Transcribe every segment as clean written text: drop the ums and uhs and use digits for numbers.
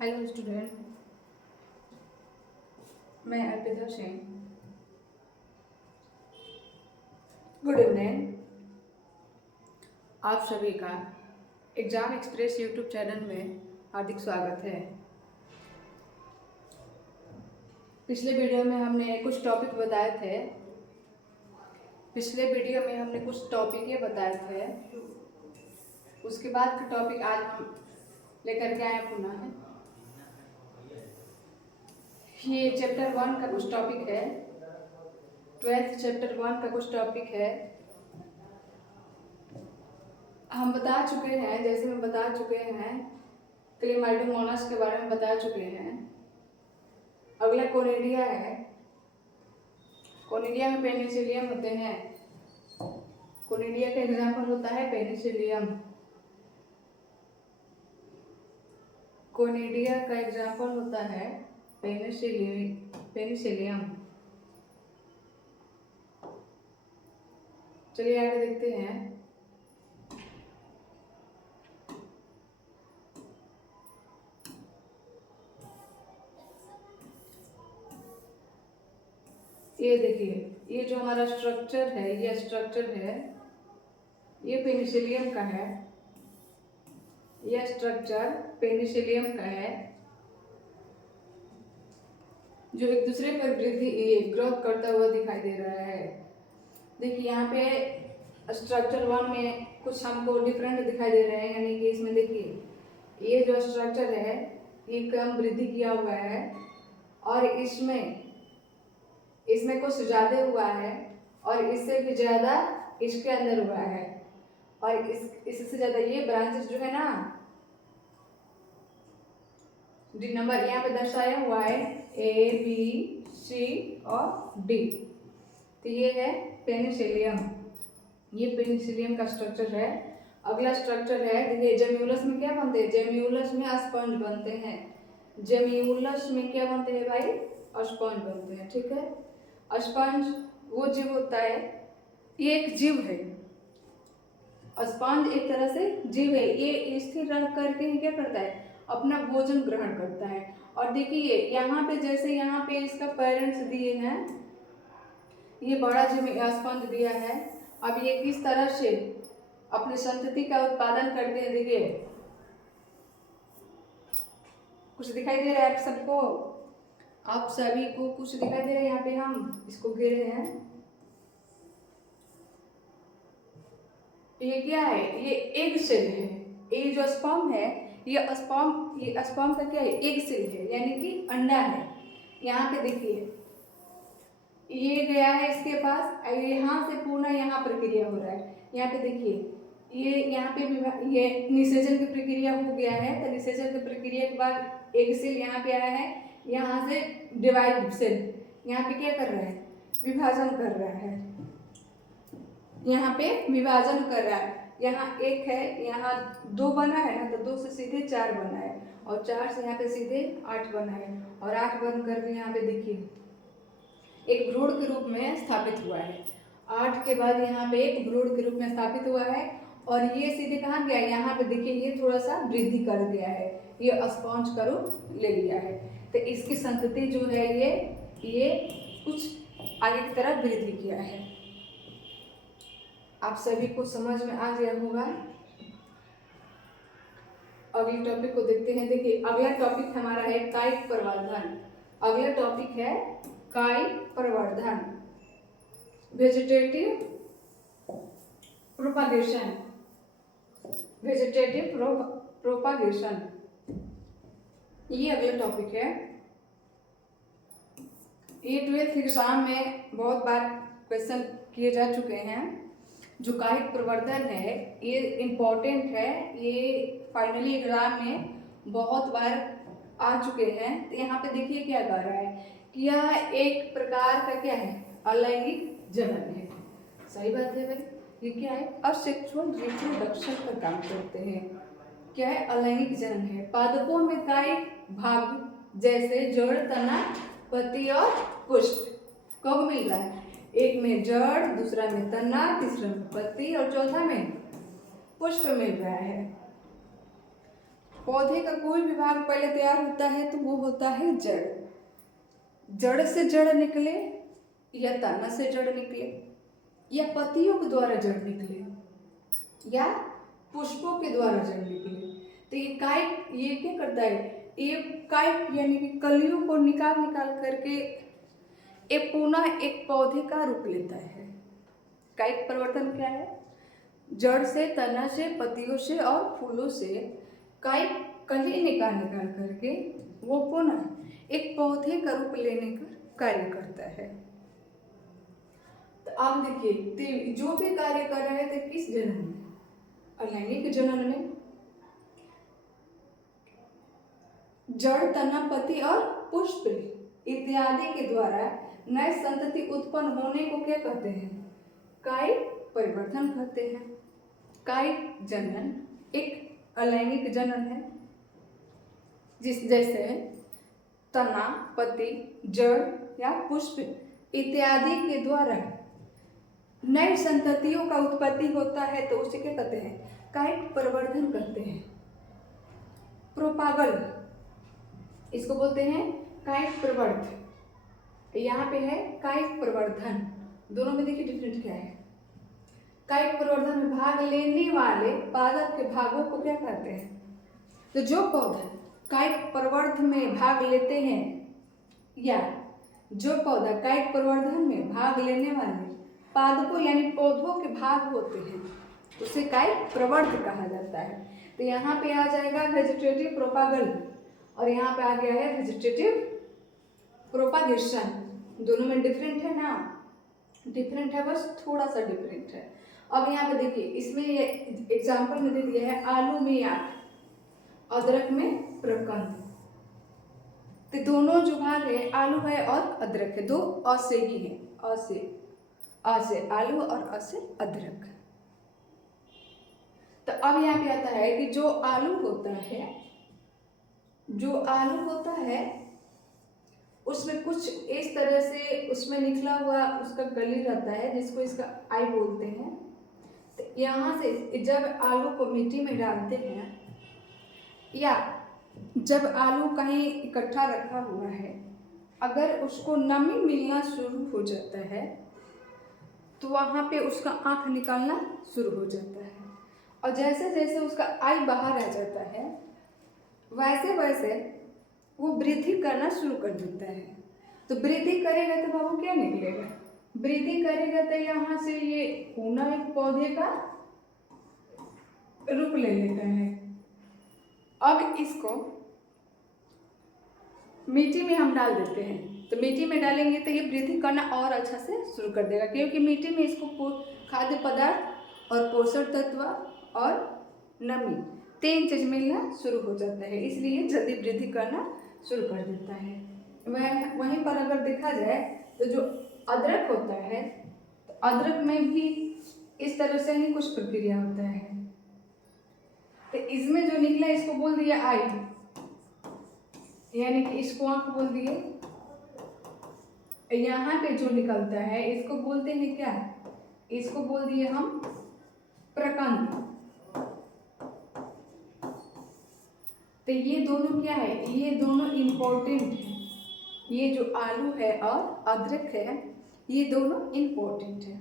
Hello student, मैं Arpita Singh. Good evening. आप सभी का एग्ज़ाम एक्सप्रेस यूट्यूब चैनल में हार्दिक स्वागत है। पिछले वीडियो में हमने कुछ टॉपिक बताए थे। उसके बाद का टॉपिक आज हम लेकर के आए पुनः है। ये चैप्टर 1 का कुछ टॉपिक है। 12th चैप्टर 1 का कुछ टॉपिक है। हम बता चुके हैं, जैसे हम बता चुके हैं क्लेमाइडोमोनास के बारे में बता चुके हैं। अगला कोनिडिया है। कोनिडिया में पेनिसिलियम होते हैं। कोनिडिया का एग्जाम्पल होता है पेनिसिलियम। कोनिडिया का एग्जाम्पल होता है पेनिसिलियम। चलिए आगे देखते हैं। ये देखिए, ये जो हमारा स्ट्रक्चर है, ये स्ट्रक्चर है, ये पेनिसिलियम का है। यह स्ट्रक्चर पेनिसिलियम का है, जो एक दूसरे पर ग्रोथ करता हुआ दिखाई दे रहा है। देखिए यहाँ पे स्ट्रक्चर 1 में कुछ हमको डिफरेंट दिखाई दे रहे हैं, यानी कि इसमें देखिए ये जो स्ट्रक्चर है ये कम वृद्धि किया हुआ है, और इसमें कुछ ज़्यादा हुआ है, और इससे भी ज़्यादा इसके अंदर हुआ है, और इससे ज़्यादा ये ब्रांचेस जो है ना, डी नंबर यहाँ पे दर्शाया हुआ है A, B, C और D। तो ये है पेनिसिलियम। ये पेनिसिलियम का स्ट्रक्चर है। अगला स्ट्रक्चर है, देखिए जेम्यूलस में क्या बनते हैं? जेम्यूलस में स्पंज बनते हैं। जेम्यूलस में क्या बनते हैं भाई? स्पंज बनते हैं। ठीक है, स्पंज वो जीव होता है, ये एक जीव है। स्पंज एक तरह से जीव है। ये स्थिर रह करके ही क्या करता है? अपना भोजन ग्रहण करता है। और देखिए यहाँ पे, जैसे यहाँ पे इसका पेरेंट्स दिए हैं, ये बड़ा जीव स्पंज दिया है। अब ये किस तरह से अपनी संतति का उत्पादन करते हैं? देखिए कुछ दिखाई दे रहा है आप सबको? आप सभी को कुछ दिखाई दे रहा है? यहाँ पे हम इसको घेरे हैं। ये क्या है? ये एग सेल है। ये जो स्पर्म है, ये स्पर्म का क्या है? एग सेल है, यानी कि अंडा है। यहाँ पे देखिए ये गया है इसके पास, यहाँ से पूर्ण यहाँ प्रक्रिया हो रहा है। यहाँ पे देखिए ये यहाँ पे भी ये निषेचन की प्रक्रिया हो गया है। तो निषेचन की प्रक्रिया के बाद एग सेल यहाँ पे आया है। यहाँ से डिवाइड सेल यहाँ पे क्या कर रहा है? विभाजन कर रहा है। यहाँ पे विभाजन कर रहा है। यहाँ एक है, यहाँ 2 बना है ना, तो 2 से सीधे 4 बना है, और 4 से यहाँ पे सीधे 8 बना है, और 8 बन करके यहाँ पे देखिए एक भ्रूण के रूप में स्थापित हुआ है। 8 के बाद यहाँ पे एक भ्रूण के रूप में स्थापित हुआ है, और ये सीधे कहाँ गया? यहाँ पे देखिए ये थोड़ा सा वृद्धि कर गया है, ये स्पॉन्ज का रूप ले लिया है। तो इसकी संतति जो है ये कुछ आगे की तरफ वृद्धि किया है। आप सभी को समझ में आ गया होगा। अगले टॉपिक को देखते हैं। देखिए अगला टॉपिक हमारा है कायिक प्रवर्धन। अगला टॉपिक है कायिक प्रवर्धन, वेजिटेटिव प्रोपागेशन। वेजिटेटिव प्रोपागेशन ये अगला टॉपिक है। ये 12th एग्जाम में बहुत बार क्वेश्चन किए जा चुके हैं। जो कायिक प्रवर्धन है ये इम्पोर्टेंट है, ये फाइनली एग्जाम में बहुत बार आ चुके हैं। तो यहाँ पे देखिए क्या कह रहा है कि यह एक प्रकार का क्या है? अलैंगिक जनन है। सही बात है भाई, ये क्या है? असेक्सुअल रिप्रोडक्शन का काम करते हैं। क्या है? अलैंगिक जनन है। पादपों में कायिक भाग जैसे जड़, तना, पत्ती और पुष्प कब मिल रहा है? एक में जड़, दूसरा में तना, तीसरा में पत्ती और चौथा में पुष्प मिल रहा है। पौधे का कोई भी भाग पहले तैयार होता है तो वो होता है जड़। जड़ से जड़ निकले या तना से जड़ निकले या पत्तियों के द्वारा जड़ निकले या पुष्पों के द्वारा जड़ निकले, तो ये काइट ये क्या करता है, ये काइट यानी कि कलियों को निकाल निकाल करके ये पुनः एक पौधे का रूप लेता है। काइट परिवर्तन क्या है, जड़ से, तना से, पत्तियों से और फूलों से काइट कली निकाल निकाल करके वो पुनः एक पौधे का रूप लेने का कार्य करता है। तो आप देखिए जो भी कार्य कर रहे थे किस जन्म में, अलैंगिक जनन में। जड़, तना, पत्ती और पुष्प इत्यादि के द्वारा नए संतति उत्पन्न होने को क्या कहते हैं, कायिक परिवर्तन कहते हैं। कायिक जनन एक अलैंगिक जनन है, जैसे तना, पत्ती, जड़ या पुष्प इत्यादि के द्वारा नई संततियों का उत्पत्ति होता है तो उसे क्या कहते हैं, कायिक परिवर्धन कहते हैं। प्रोपागल इसको बोलते हैं कायिक प्रवर्धन। यहाँ पे है कायिक प्रवर्धन, दोनों में देखिए डिफरेंट क्या है। कायिक प्रवर्धन में भाग लेने वाले पादप के भागों को क्या कहते हैं, तो जो पौधा कायिक प्रवर्धन में भाग लेते हैं या जो पौधा कायिक प्रवर्धन में भाग लेने वाले पादपों यानी पौधों के भाग होते हैं उसे कायिक प्रवर्ध कहा जाता है। तो यहाँ पे आ जाएगा वेजिटेटिव प्रोपागल और यहाँ पे आ गया है वेजिटेटिव प्रोपागेशन। दोनों में डिफरेंट है ना, डिफरेंट है, बस थोड़ा सा डिफरेंट है। अब यहाँ पे देखिए इसमें एग्जाम्पल में दे दिया है आलू में याक, अदरक में प्रकंद। तो दोनों जो भाग है आलू है और अदरक है, दो अ से ही है, अ से आलू और अ से अदरक। तो अब यहाँ पे आता है कि जो आलू होता है उसमें कुछ इस तरह से उसमें निकला हुआ उसका गली रहता है जिसको इसका आई बोलते हैं। तो यहाँ से जब आलू को मिट्टी में डालते हैं या जब आलू कहीं इकट्ठा रखा हुआ है, अगर उसको नमी मिलना शुरू हो जाता है तो वहाँ पे उसका आँख निकालना शुरू हो जाता है और जैसे जैसे उसका आई बाहर आ जाता है वैसे वैसे वो वृद्धि करना शुरू कर देता है। तो वृद्धि करेगा तो बाबू क्या निकलेगा, वृद्धि करेगा तो यहाँ से ये पुनः एक पौधे का रूप ले लेता है। अब इसको मिट्टी में हम डाल देते हैं, तो मिट्टी में डालेंगे तो ये वृद्धि करना और अच्छा से शुरू कर देगा, क्योंकि मिट्टी में इसको खाद्य पदार्थ और पोषण तत्व और नमी तीन चीज मिलना शुरू हो जाता है, इसलिए जल्दी वृद्धि करना शुरू कर देता है। वहीं पर अगर देखा जाए तो जो अदरक होता है तो अदरक में भी इस तरह से ही कुछ प्रक्रिया होता है। तो इसमें जो निकला इसको बोल दिया आई, यानी कि इसको आँख बोल दिए। यहाँ पे जो निकलता है इसको बोलते हैं क्या, इसको बोल दिए हम प्रकंद। तो ये दोनों क्या है, ये दोनों इम्पोर्टेंट है। ये जो आलू है और अदरक है ये दोनों इम्पोर्टेंट है।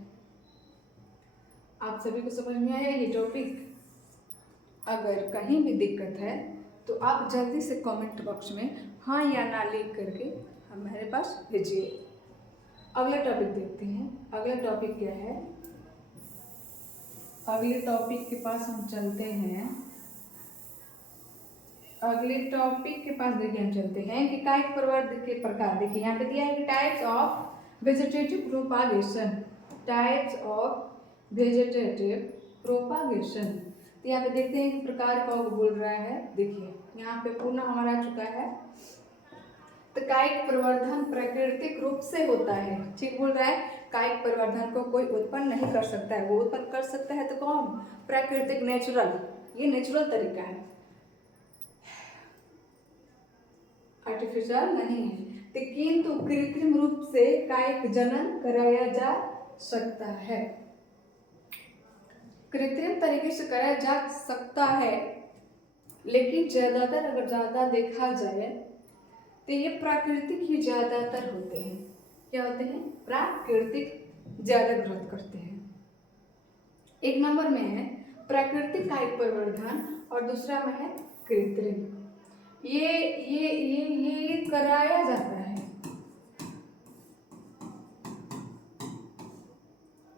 आप सभी को समझ में आया ये टॉपिक? अगर कहीं भी दिक्कत है तो आप जल्दी से कमेंट बॉक्स में हाँ या ना लिख करके हमारे पास भेजिए। अगला टॉपिक देखते हैं। अगला टॉपिक क्या है, अगले टॉपिक के पास हम चलते हैं। अगले टॉपिक के पास देखिए हम चलते हैं कि कायिक प्रवर्धन के प्रकार। देखिए यहाँ पे दिया है कि types of vegetative propagation, types of vegetative propagation. तो यहाँ पे देखते हैं कि प्रकार कौन बोल रहा है। देखिए यहाँ पे पुनः हमारा आ चुका है। तो कायिक प्रवर्धन प्राकृतिक रूप से होता है, ठीक बोल रहा है। कायिक प्रवर्धन को कोई उत्पन्न नहीं कर सकता है, वो उत्पन्न कर सकता है तो कौन, प्राकृतिक, नेचुरल। ये नेचुरल तरीका है, आर्टिफिशियल नहीं है। किंतु कृत्रिम रूप से कायिक जनन कराया जा सकता है, कृत्रिम तरीके से कराया जा सकता है। लेकिन ज़्यादातर अगर ज़्यादा देखा जाए तो ये प्राकृतिक ही ज़्यादातर होते हैं। क्या होते हैं? प्राकृतिक ज़्यादा ग्रोथ करते हैं। एक नंबर में है प्राकृतिक कायिक प्रवर्धन और दूसरा में है कृत्रिम। ये कराया जाता है,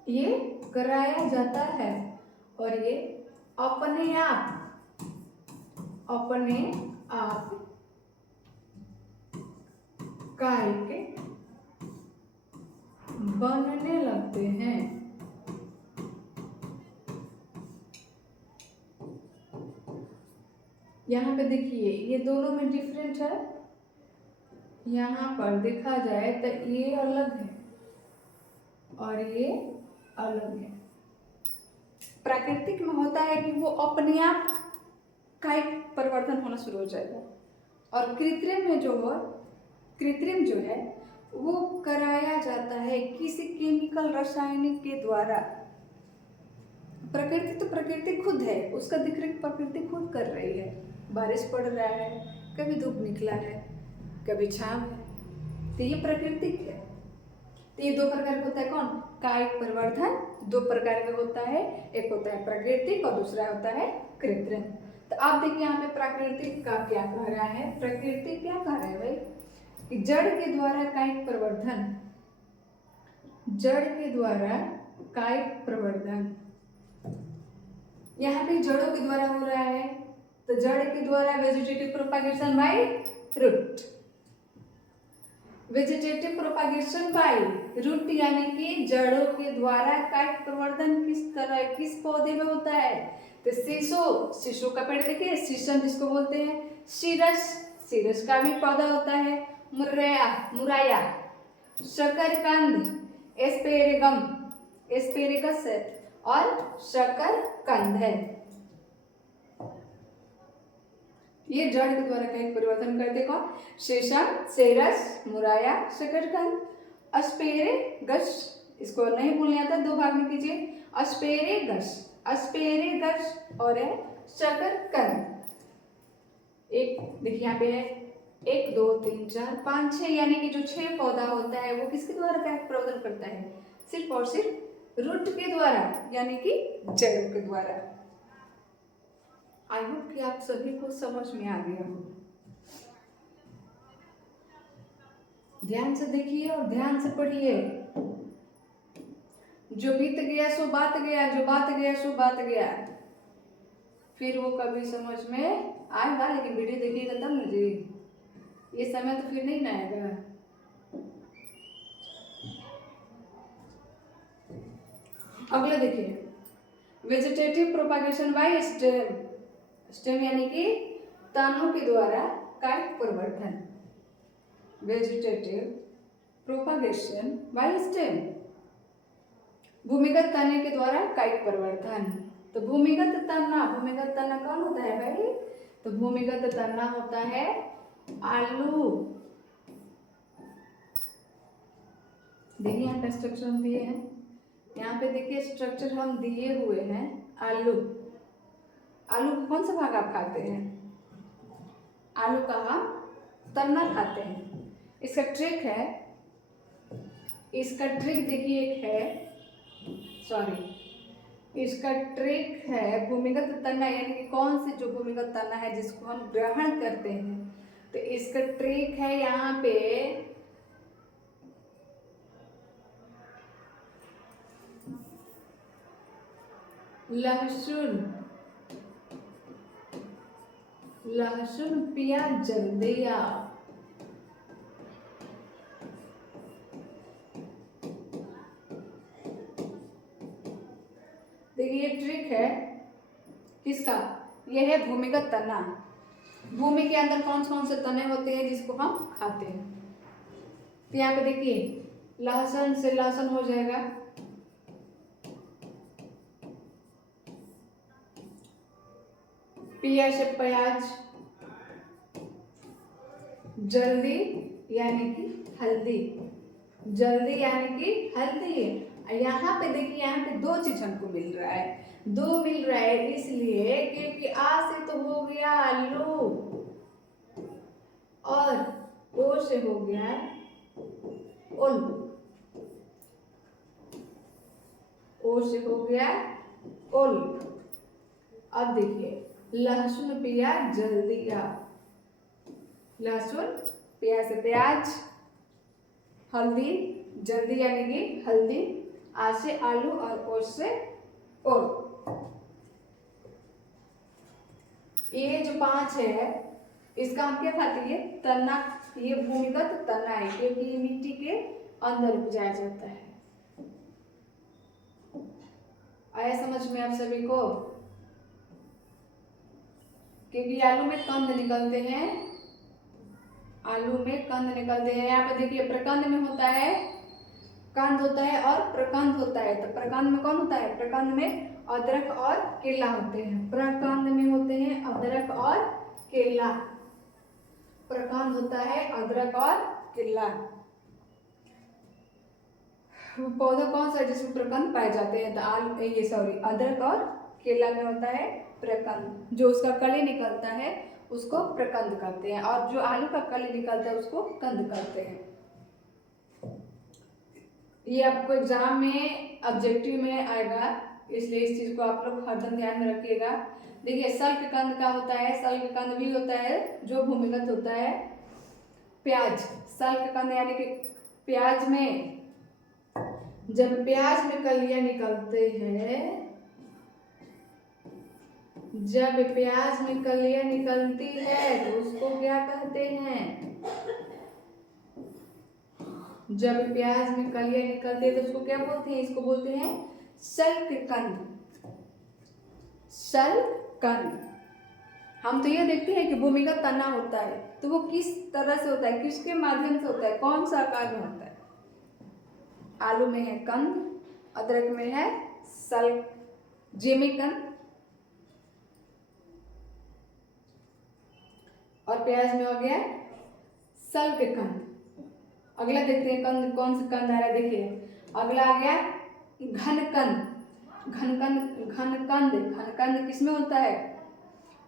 ये कराया जाता है और ये अपने आप कायिक बनने लगते हैं। यहाँ पे देखिए ये दोनों में डिफरेंट है। यहाँ पर देखा जाए तो ये अलग है और ये अलग है। प्राकृतिक में होता है कि वो अपने आप कायिक परिवर्तन होना शुरू हो जाएगा और कृत्रिम जो है वो कराया जाता है किसी केमिकल रासायनिक के द्वारा। प्रकृति खुद है, उसका देखरेख प्रकृति खुद कर रही है। बारिश पड़ रहा है, कभी धूप निकला है, कभी छांव है, तो ये प्राकृतिक है। तो ये दो प्रकार का होता है। कौन? कायिक परिवर्तन दो प्रकार का होता है, एक होता है प्राकृतिक और दूसरा होता है कृत्रिम। तो आप देखिए यहाँ पे प्राकृतिक का क्या कह रहा है, प्रकृति क्या कह रहा है भाई कि जड़ के द्वारा कायिक प्रवर्धन, जड़ के द्वारा कायिक प्रवर्धन यहाँ पे जड़ों के द्वारा हो रहा है। तो जड़ के द्वारा vegetative propagation by root, vegetative propagation by root यानी कि जड़ों के द्वारा कायिक प्रवर्धन किस पौधे में होता है? तो शीशो का पेड़ देखिए, शीशम जिसको बोलते हैं, सीरस का भी पौधा होता है, मुराया, शकरकंद, एस्पेरेगस और शकरकंद है। ये जड़ के द्वारा कायिक परिवर्तन करते कौन? शीशम, सेरस, मुराया, शकरकंद, अस्पेरेगस, इसको नहीं भूलने आता, दो भाग में कीजिए, अस्पेरेगस और है शकरकंद। एक देखिए यहाँ पे है 1 2 3 4 5 6 यानी कि जो 6 पौधा होता है वो किसके द्वारा कायिक प्रवर्धन करता है? सिर्फ और सिर्फ रूट के द्वारा यानी कि जड़ के द्वारा। आई होप कि आप सभी को समझ में आ गया हो। ध्यान से देखिए और ध्यान से पढ़िए। जो बीत गया सो बात गया, जो बात गया सो बात गया, फिर वो कभी समझ में आएगा, लेकिन वीडियो देखिएगा तब ना जी, ये समय तो फिर नहीं ना आएगा। अगला देखिए, वेजिटेटिव प्रोपागेशन बाय स्टेम यानी कि तनों के द्वारा कायिक प्रवर्धन, वेजिटेटिव प्रोपागेशन बाय स्टेम, भूमिगत तने के द्वारा कायिक प्रवर्धन। तो भूमिगत तना कौन होता है भाई? तो भूमिगत तना होता है आलू। देखिए यहाँ पे स्ट्रक्चर हम दिए हैं, यहाँ पे देखिए स्ट्रक्चर हम दिए हुए हैं। आलू का कौन सा भाग आप खाते हैं? आलू का हम तना खाते हैं। इसका ट्रिक देखिए, एक है इसका ट्रिक है भूमिगत तना, यानी कि कौन सी जो भूमिगत तना है जिसको हम ग्रहण करते हैं। तो इसका ट्रिक है यहाँ पे लहसुन प्याज जल्दिया। देखिए ये ट्रिक है किसका? यह है भूमिगत तना। भूमि के अंदर कौन से तने होते हैं जिसको हम खाते हैं? तो यहाँ पे देखिए लहसुन से लहसुन हो जाएगा, प्याज से प्याज, जल्दी यानी कि हल्दी, यहाँ पे देखिए यहाँ पे दो चीज हमको मिल रहा है। दो मिल रहा है इसलिए क्योंकि आ से तो हो गया लो और ओ से हो गया ओल, ओ से हो गया ओल। अब देखिए लहसुन प्याज जल्दी आ, लहसुन प्याज से प्याज, हल्दी जल्दी यानी कि हल्दी, आ से आलू और ओ से ओल। ये जो 5 है इसका हम क्या खाते हैं, तना। ये भूमिगत तना है क्योंकि ये मिट्टी के अंदर उपजाया जाता है। आया समझ में आप सभी को? क्योंकि आलू में कंद निकलते हैं, आलू में कंद निकलते हैं। यहाँ पे देखिए प्रकंद में होता है, कंद होता है और प्रकंद होता है। तो प्रकंद में कौन होता है, प्रकंद में अदरक और केला होते हैं। प्रकंद में होते हैं अदरक और केला, प्रकंद होता है अदरक और केला। पौधा कौन सा है जिसमें प्रकंद पाए जाते हैं, तो ये सॉरी अदरक और केला में होता है प्रकंद। जो उसका कली निकलता है उसको प्रकंद कहते हैं, और जो आलू का कली निकलता है उसको कंद कहते हैं। ये आपको एग्जाम में ऑब्जेक्टिव में आएगा, इसलिए इस चीज को आप लोग हरदम ध्यान में रखिएगा। देखिए सल्ककंद का होता है, सल्ककंद भी होता है जो भूमिगत होता है। प्याज, सल्ककंद यानी कि प्याज में जब प्याज में कलियां निकलते हैं, जब प्याज में कलियां निकलती है तो उसको क्या कहते हैं, जब प्याज में कलियां निकलती है तो उसको क्या बोलते हैं, इसको बोलते हैं सल्ककंद। सल्ककंद। हम तो ये देखते हैं कि भूमिगत तना होता है, तो वो किस तरह से होता है, किसके माध्यम से होता है, कौन सा आकार में होता है। आलू में है कंद, अदरक में है जिमीकंद और प्याज में हो गया सल्ककंद। अगला देखते हैं कंद, कौन सा कंद आ रहा है। देखिए अगला आ गया घनकंद। घनकंद घनकंद घनकंद किसमें होता है,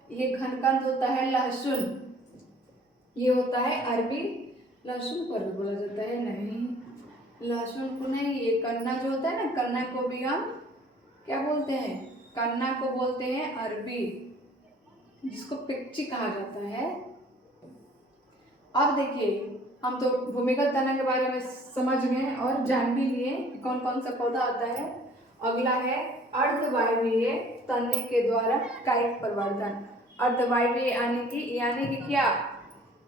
ये घनकंद होता है लहसुन। ये होता है अरबी लहसुन पर बोला जाता है, नहीं लहसुन को नहीं। ये कन्ना जो होता है ना, कन्ना को भी हम क्या बोलते हैं, कन्ना को बोलते हैं अरबी, जिसको पिच्ची कहा जाता है। अब देखिए हम तो भूमिगत तना के बारे में समझ गए और जान भी लिए कि कौन कौन सा पौधा आता है। अगला है अर्धवायवीय तने के द्वारा कायिक प्रवर्धन। अर्धवायवीय यानी कि क्या,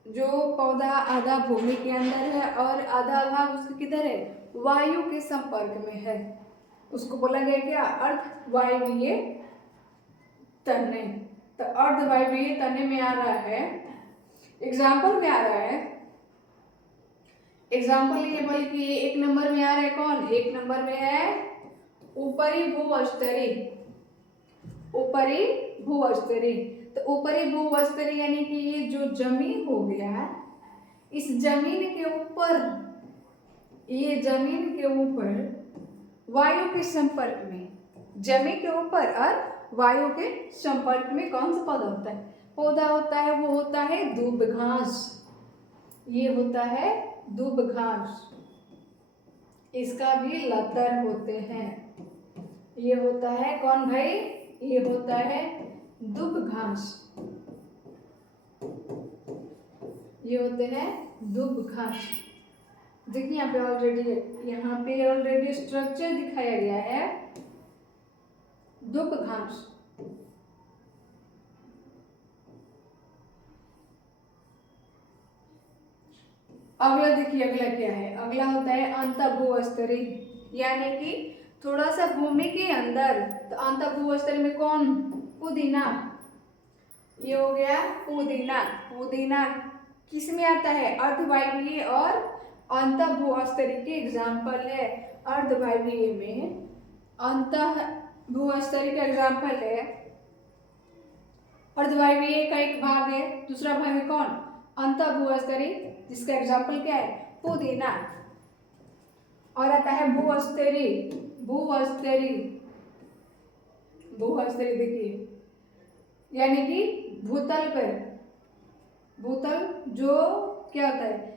जो पौधा आधा भूमि के अंदर है और आधा भाग उसके किधर है, वायु के संपर्क में है, उसको बोला गया क्या, अर्धवायवीय तने। तो अर्धवायवीय तने में आ रहा है, एग्जाम्पल में आ रहा है, एग्जाम्पल नहीं बल्कि एक नंबर में आ रहा है कौन, एक नंबर में है ऊपरी भूस्तरी। ऊपरी भूस्तरी, तो ऊपरी भूस्तरी यानी कि ये जो जमीन हो गया, इस जमीन के ऊपर, ये जमीन के ऊपर वायु के संपर्क में, जमीन के ऊपर और वायु के संपर्क में कौन सा पौधा होता है, पौधा होता है, वो होता है दूब घास। ये होता है दूब घास, इसका भी लतर होते हैं। ये होता है कौन भाई, ये होता है दूब घास, ये होते हैं दूब घास। देखिए यहाँ पे ऑलरेडी स्ट्रक्चर दिखाया गया है दूब घास। अगला देखिए, अगला क्या है, अगला होता है अंतःभूस्तरी, यानी कि थोड़ा सा भूमि के अंदर। तो अंतःभूस्तरी में कौन, पुदीना। ये हो गया पुदीना। पुदीना किस में आता है, अर्धवायवीय और अंतःभूस्तरी के एग्जाम्पल है। अर्धवायवीय में अंतःभूस्तरी का एग्जाम्पल है, अर्धवायवीय का एक भाग है, दूसरा भाग है कौन, अंतःभूस्तरी, जिसका एग्जाम्पल क्या है, पुदीना। और आता है भूस्तरी। भूस्तरी भूस्तरीय देखिए, यानी कि भूतल पर, भूतल जो क्या होता है,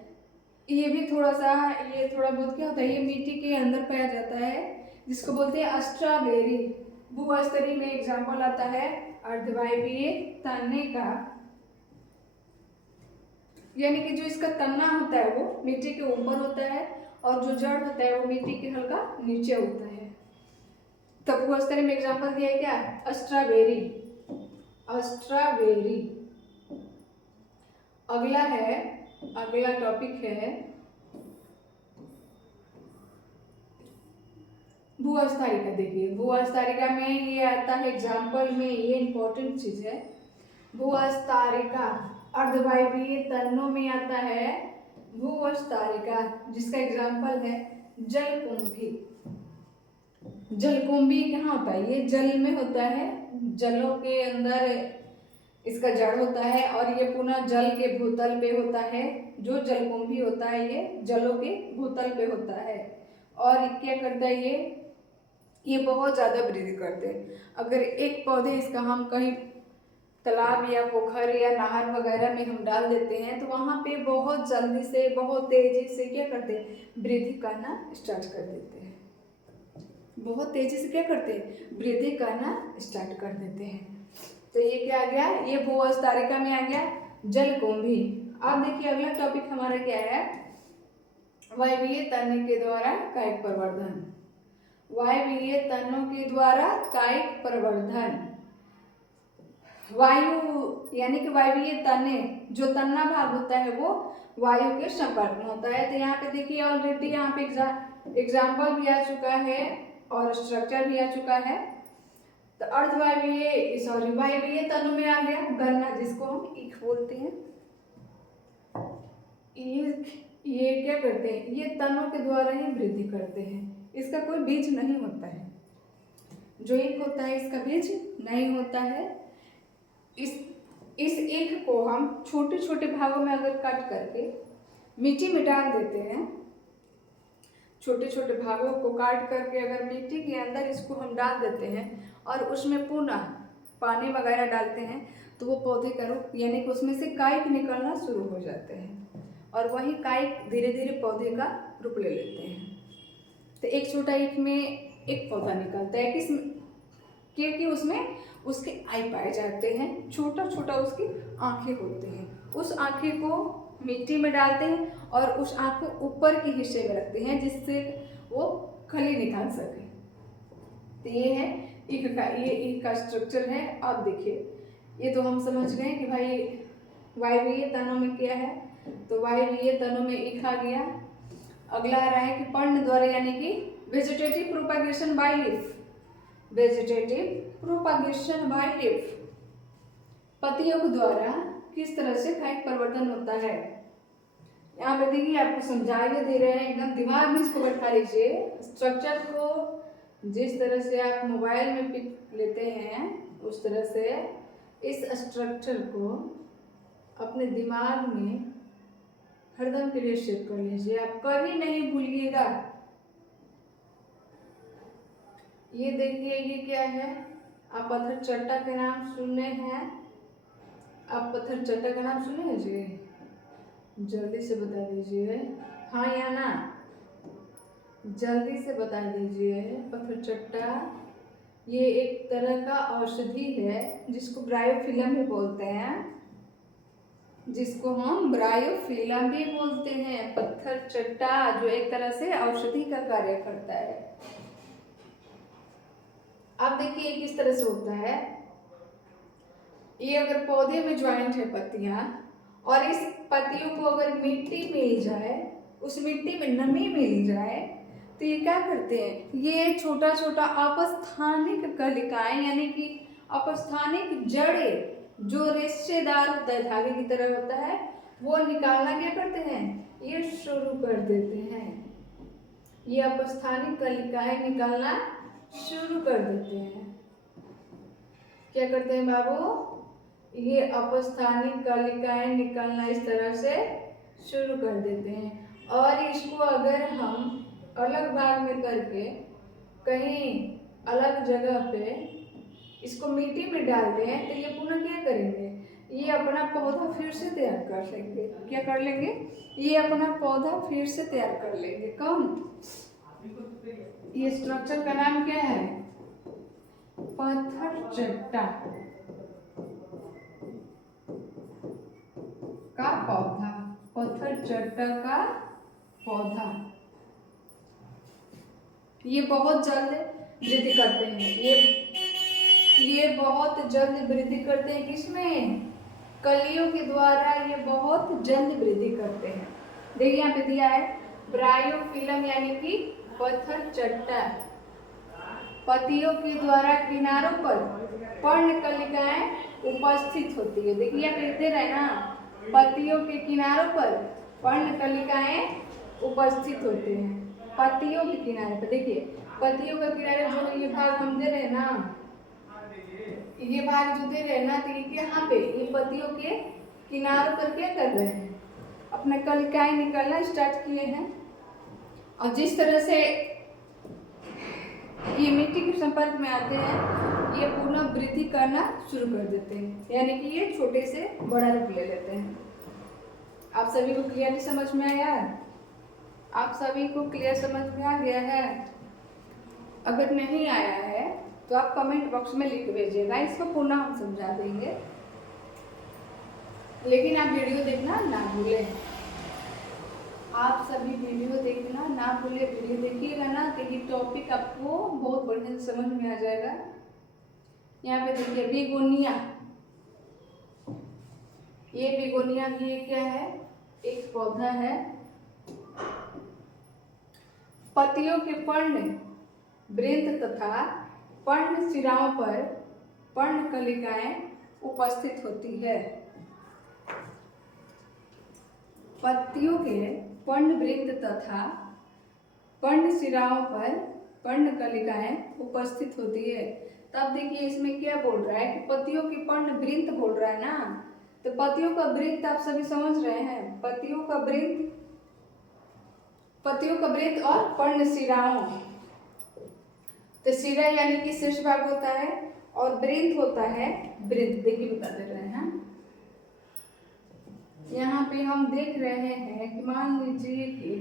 ये भी थोड़ा सा, ये थोड़ा बहुत क्या होता है, ये मिट्टी के अंदर पाया जाता है, जिसको बोलते हैं स्ट्रॉबेरी। भूस्तरीय में एग्जाम्पल आता है अर्धवायवीय तने का, यानी कि जो इसका तना होता है वो मिट्टी के ऊपर होता है और जो जड़ होता है वो मिट्टी के हल्का नीचे होता है। तब भूस्तरीय में एग्जाम्पल दिया है क्या, स्ट्रॉबेरी, स्ट्रॉबेरी। अगला है, अगला टॉपिक है भूअस्थायिका। देखिए भूअस्थायिका में ये आता है एग्जाम्पल में, ये इंपॉर्टेंट चीज है। भूअस्थायिका अर्धवायवीय तनों में आता है भूअस्थायिका, जिसका एग्जाम्पल है जलकुंभी। जलकुंभी कहाँ होता है, ये जल में होता है, जलों के अंदर इसका जड़ होता है और ये पुनः जल के भूतल पे होता है। जो जलकुंभी होता है ये जलों के भूतल पे होता है और क्या करता है ये बहुत ज़्यादा वृद्धि करते हैं। अगर एक पौधे इसका हम कहीं तालाब या पोखर या नहर वगैरह में हम डाल देते हैं तो वहाँ पे बहुत जल्दी से, बहुत तेजी से क्या करते हैं, वृद्धि करना स्टार्ट कर देते हैं। बहुत तेजी से क्या करते हैं, वृद्धि करना स्टार्ट कर देते हैं। तो ये क्या आ गया, ये भूअस्थायिका में आ गया जलकुंभी। अब देखिए अगला टॉपिक हमारा क्या है, वायवीय तने के द्वारा कायिक प्रवर्धन। वायवीय तनों के द्वारा कायिक प्रवर्धन। वायु यानी कि वायवीय तने, जो तना भाग होता है वो वायु के संपर्क में होता है। तो यहाँ पे देखिए ऑलरेडी यहाँ पे एग्जाम्पल भी आ चुका है और स्ट्रक्चर भी आ चुका है। तो अर्धवायवीय सॉरी वायवीय तनों में आ गया गन्ना, जिसको हम ईख बोलते हैं। ये क्या करते हैं, ये तनों के द्वारा ही वृद्धि करते हैं, इसका कोई बीज नहीं होता है। जो ईख होता है इसका बीज नहीं होता है। इस ईख को हम छोटे छोटे भागों में अगर काट करके मिट्टी में डाल देते हैं, छोटे छोटे भागों को काट करके अगर मिट्टी के अंदर इसको हम डाल देते हैं और उसमें पुनः पानी वगैरह डालते हैं तो वो पौधे का रूप यानी कि उसमें से कायिक निकलना शुरू हो जाते हैं और वही कायिक धीरे धीरे पौधे का रूप ले लेते हैं। तो एक छोटा ईख में एक पौधा निकलता है, किस क्योंकि उसमें उसके आई पाए जाते हैं, छोटा छोटा उसकी आंखें होते हैं। उस आंखें को मिट्टी में डालते हैं और उस आंख को ऊपर के हिस्से में रखते हैं जिससे वो खली निकाल सके। तो ये है ईख का, ये ईख का स्ट्रक्चर है। अब देखिए ये तो हम समझ गए कि भाई वायवीय तनों में क्या है, तो वायवीय तनों में ईख आ गया। अगला आ रहा है कि पर्ण द्वारा यानी कि vegetative propagation by leaf. Vegetative propagation by leaf, पत्तियों के द्वारा किस तरह से कायिक परिवर्तन होता है। यहाँ पे देखिए आपको समझाइए दे रहे हैं, एकदम दिमाग में इसको बैठा लीजिए। स्ट्रक्चर को जिस तरह से आप मोबाइल में पिक लेते हैं उस तरह से इस स्ट्रक्चर को अपने दिमाग में हरदम के लिए सेव कर लीजिए, आप कभी नहीं भूलिएगा। ये देखिए ये क्या है, आप पत्थर चट्टा के नाम सुने हैं, आप पत्थर चट्टा का नाम सुने हैं जी, जल्दी से बता दीजिए, हाँ या ना, जल्दी से बता दीजिए। पत्थर चट्टा ये एक तरह का औषधि है जिसको ब्रायोफिलम भी बोलते हैं, जिसको हम ब्रायोफिलम भी बोलते हैं। पत्थर चट्टा जो एक तरह से औषधि का कार्य करता है। अब देखिए किस तरह से होता है, ये अगर पौधे में ज्वाइंट है पत्तियां और इस पत्तियों को अगर मिट्टी मिल जाए, उस मिट्टी में नमी मिल जाए तो ये क्या करते हैं, ये छोटा छोटा अपस्थानिक कलिकाएं यानी कि अपस्थानिक जड़ें जो रेशेदार होता है, धागे की तरह होता है, वो निकालना क्या करते हैं, ये शुरू कर देते हैं। ये अपस्थानिक कलिकाएं निकालना शुरू कर देते हैं। क्या करते हैं बाबू, ये अपस्थानिक कलिकाएं निकलना इस तरह से शुरू कर देते हैं और इसको अगर हम अलग भाग में करके कहीं अलग जगह पे इसको मिट्टी में डालते हैं तो ये पुनः क्या करेंगे, ये अपना पौधा फिर से तैयार कर लेंगे। क्या कर लेंगे, ये अपना पौधा फिर से तैयार कर लेंगे। कौन, ये स्ट्रक्चर का नाम क्या है, पत्थर चट्टा का पौधा, पत्थर चट्टा का पौधा। ये बहुत जल्द वृद्धि करते हैं, ये बहुत जल्द वृद्धि करते हैं। किसमें, कलियों के द्वारा ये बहुत जल्द वृद्धि करते हैं। देखिए यहाँ पे दिया है ब्रायोफिलम यानी कि पत्थर चट्टा पत्तियों के द्वारा किनारों पर पर्णकलिकाएं उपस्थित होती है। देखिए यहाँ पे दे रहा है ना, पत्तियों के किनारों पर पर्णकलिकाएं उपस्थित होते हैं। पत्तियों के किनारे पर देखिए, पत्तियों का किनारे जो ये भाग हम दे रहे हैं ना, ये भाग जो दे रहे हैं ना, तो यहाँ पे ये पत्तियों के किनारों पर क्या कर रहे हैं, अपना कलिकाएं निकलना स्टार्ट किए हैं। और जिस तरह से ये मिट्टी के संपर्क में आते हैं, ये पुनः वृद्धि करना शुरू कर देते हैं, यानी कि ये छोटे से बड़ा रूप ले लेते हैं। आप सभी को क्लियरली समझ में आया, आप सभी को क्लियर समझ में आ गया है? अगर नहीं आया है तो आप कमेंट बॉक्स में लिख भेजिएगा, इसको पुनः हम समझा देंगे। लेकिन आप वीडियो देखना ना भूलें, आप सभी वीडियो देखना ना भूलें। वीडियो देखिएगा ना तो ये टॉपिक आपको बहुत बढ़िया से समझ में आ जाएगा। यहाँ पे देखिए बिगोनिया, ये बिगोनिया भी ये क्या है, एक पौधा है। पत्तियों के पर्ण वृंत तथा पर्ण शिराओं पर पर्णकलिकाएं उपस्थित होती है। पत्तियों के पर्णवृंत तथा पर्ण शिराओं पर पर्णकलिकाएं उपस्थित होती है। तब देखिए इसमें क्या बोल रहा है कि पत्तियों की पर्णवृंत बोल रहा है ना, तो पत्तियों का वृंत आप सभी समझ रहे हैं, पत्तियों का वृंत और पर्ण शिराओं। तो शिरा यानी कि शीर्ष भाग होता है और वृंत होता है वृंत। देखिए बता दे रहे हैं, यहाँ पे हम देख रहे हैं कि मान लीजिए कि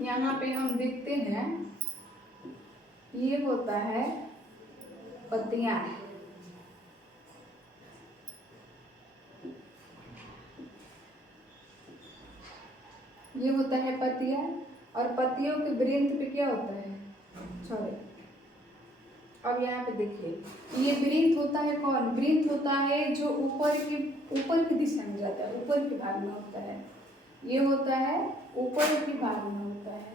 यहाँ पे हम देखते हैं ये होता है पत्तियां, ये होता है पत्तियां, और पत्तियों के वृंत पे क्या होता है, सॉरी अब यहाँ पे देखिए ये वृंत होता है। कौन वृंत होता है, जो ऊपर की दिशा में जाता है, ऊपर के भाग में होता है। ये होता है ऊपर के भाग में होता है,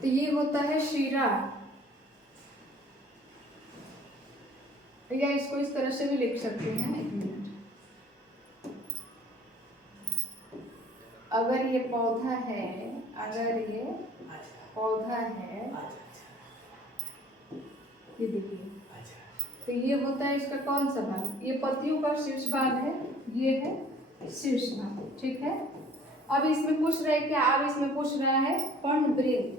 तो ये होता है शिरा, या इसको इस तरह से भी लिख सकते हैं। एक मिनट, अगर ये पौधा है, अगर ये पौधा है, ये देखिए, तो ये होता है इसका कौन सा भाग, ये पत्तियों का शीर्ष भाग है, ये है शीर्ष भाग, ठीक है। अब इसमें पूछ रहा है क्या, अब इसमें पूछ रहा है पर्णवृंत।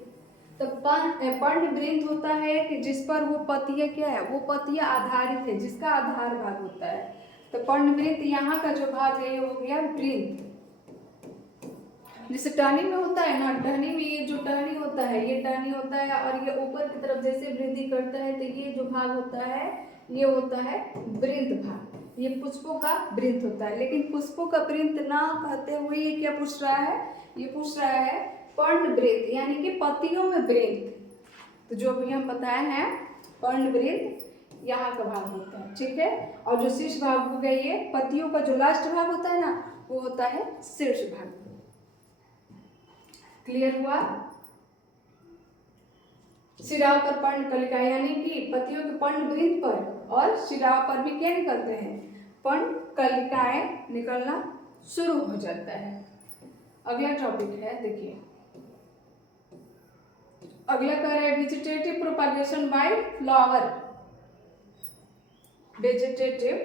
तो पर्णवृंत होता है कि जिस पर वो पत्तियां क्या है, वो पत्तियां आधारित है, जिसका आधार भाग होता है। तो पर्णवृंत यहाँ का जो भाग है ये हो गया वृंत। जैसे टहनी में होता है ना, टहनी में ये जो टहनी होता है, ये टहनी होता है, और ये ऊपर की तरफ जैसे वृद्धि करता है, तो ये जो भाग होता है ये होता है वृंत भाग। ये पुष्पों का वृंत होता है। लेकिन पुष्पों का वृंत ना कहते हुए ये क्या पूछ रहा है, ये पूछ रहा है पर्णवृंत, यानी कि पत्तियों में वृंत। तो जो भी हम बताए हैं पर्णवृंत यहाँ का भाग होता है, ठीक है। और जो शीर्ष भाग हो गया, ये पत्तियों का जो लास्ट भाग होता है ना, वो होता है शीर्ष भाग। क्लियर हुआ। शिराओं पर पर्णकलिका, यानी कि पत्तियों के पर्णवृंत पर और शिराओं पर भी क्या निकलते हैं, पर्णकलिकाएं निकलना शुरू हो जाता है। अगला टॉपिक है, देखिए अगला कह रहा है vegetative propagation by flower. Vegetative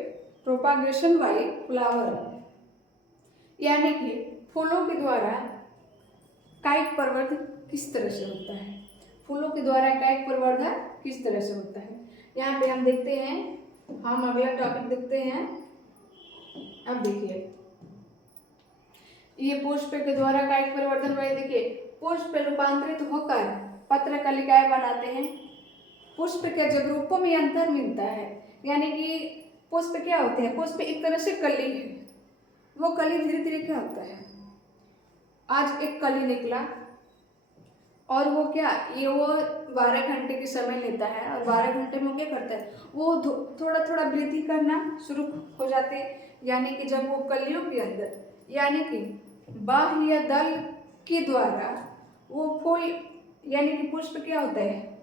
propagation by flower यानी कि फूलों के द्वारा कायिक प्रवर्धन किस तरह से होता है। फूलों के द्वारा कायिक प्रवर्धन किस तरह से होता है। यहाँ पे हम देखते हैं, हम अगला टॉपिक देखते हैं। अब देखिए, ये पुष्प के द्वारा कायिक परिवर्तन हुआ है। देखिए, पुष्प रूपांतरित होकर पत्र कलिकाएं बनाते हैं। पुष्प के जब रूपों में अंतर मिलता है, यानी कि पुष्प क्या होते हैं, पुष्प एक तरह से कली है, वो कली धीरे धीरे क्या होता है, आज एक कली निकला और वो क्या, ये वो 12 घंटे के समय लेता है और 12 घंटे में वो क्या करता है, वो थोड़ा थोड़ा वृद्धि करना शुरू हो जाते हैं। यानी कि जब वो कलियों के अंदर, यानी कि बाह्य दल के द्वारा वो फूल यानी कि पुष्प क्या होता है,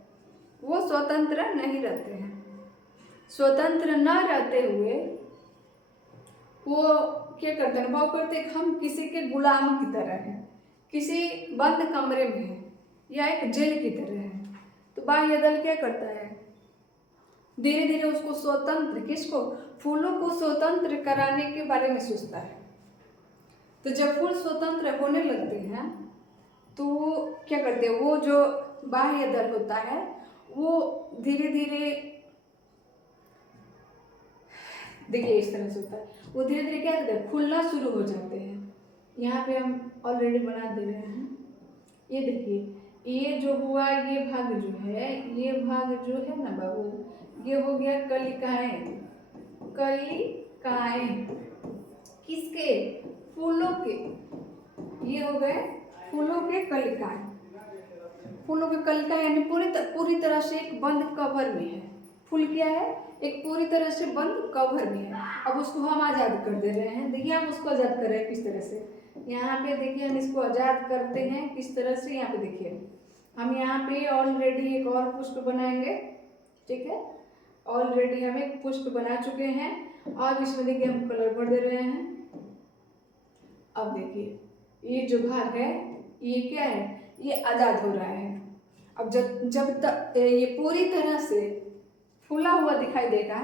वो स्वतंत्र नहीं रहते हैं। स्वतंत्र न रहते हुए वो क्या करते हैं, भाव करते हैं हम किसी के गुलाम की तरह हैं, किसी बंद कमरे में हैं या एक जेल की तरह है। तो बाह्य दल क्या करता है, धीरे धीरे उसको स्वतंत्र, किसको, फूलों को स्वतंत्र कराने के बारे में सोचता है। तो जब फूल स्वतंत्र होने लगते हैं तो क्या करते हैं, वो जो बाह्य दल होता है वो धीरे धीरे, देखिए इस तरह से होता है, वो धीरे धीरे क्या करते हैं, खुलना शुरू हो जाते हैं। यहाँ पे हम ऑलरेडी बना दे रहे हैं। ये देखिए, ये जो हुआ, ये भाग जो है, ये भाग जो है ना बाबू, ये हो गया कलिकाएं। कलिकाएं किसके, फूलों के, ये हो गए फूलों के कलिकाएं। फूलों के कलिकाएं यानी पूरी तरह से एक बंद कवर में है। फूल क्या है, एक पूरी तरह से बंद कवर में है। अब उसको हम आज़ाद कर दे रहे हैं। देखिए हम उसको आज़ाद कर रहे हैं किस तरह से, यहाँ पे देखिए हम इसको आज़ाद करते हैं किस तरह से। यहाँ पे देखिए हम यहाँ पे ऑलरेडी एक और पुष्प बनाएंगे, ठीक है, ऑलरेडी हम एक पुष्प बना चुके हैं और इसमें देखिए हम कलर भर दे रहे हैं। अब देखिए ये जो भाग है ये क्या है, ये आज़ाद हो रहा है। अब जब तक ये पूरी तरह से फूला हुआ दिखाई देगा,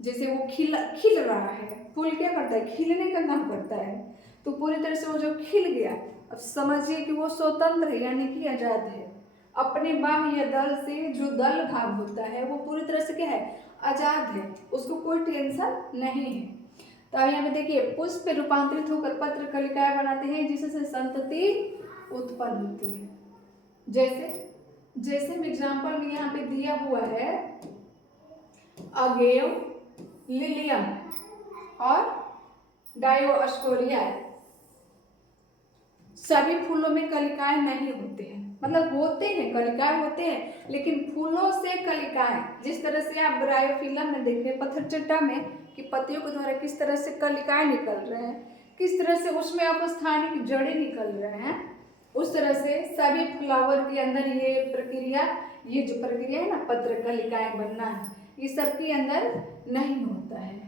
जैसे वो खिल रहा है, फूल क्या करता है, खिलने का काम करता है। तो पूरी तरह से वो जो खिल गया, अब समझिए कि वो स्वतंत्र है, यानी कि आजाद है। अपने बाह्य दल से जो दल भाग होता है वो पूरी तरह से क्या है, आजाद है, उसको कोई टेंशन नहीं है। तो अब यहाँ पे देखिए, पुष्प रूपांतरित होकर पत्र कलिकाएं बनाते हैं जिससे संतति उत्पन्न होती है। जैसे एग्जाम्पल में यहाँ पे दिया हुआ है, अगेव, लिलियम और डायोस्कोरिया, सभी फूलों में कलिकाएं नहीं होते हैं, मतलब होते हैं, कलिकाएं होते हैं, लेकिन फूलों से कलिकाएं, जिस तरह से आप ब्रायोफिलम में देखें, पत्थरचट्टा में, कि पत्तियों के द्वारा किस तरह से कलिकाएं निकल रहे हैं, किस तरह से उसमें अपस्थानिक जड़ें निकल रहे हैं, उस तरह से सभी फ्लावर के अंदर ये प्रक्रिया, ये जो प्रक्रिया है ना, पत्र कलिकाएं बनना है, ये सबके अंदर नहीं होता है।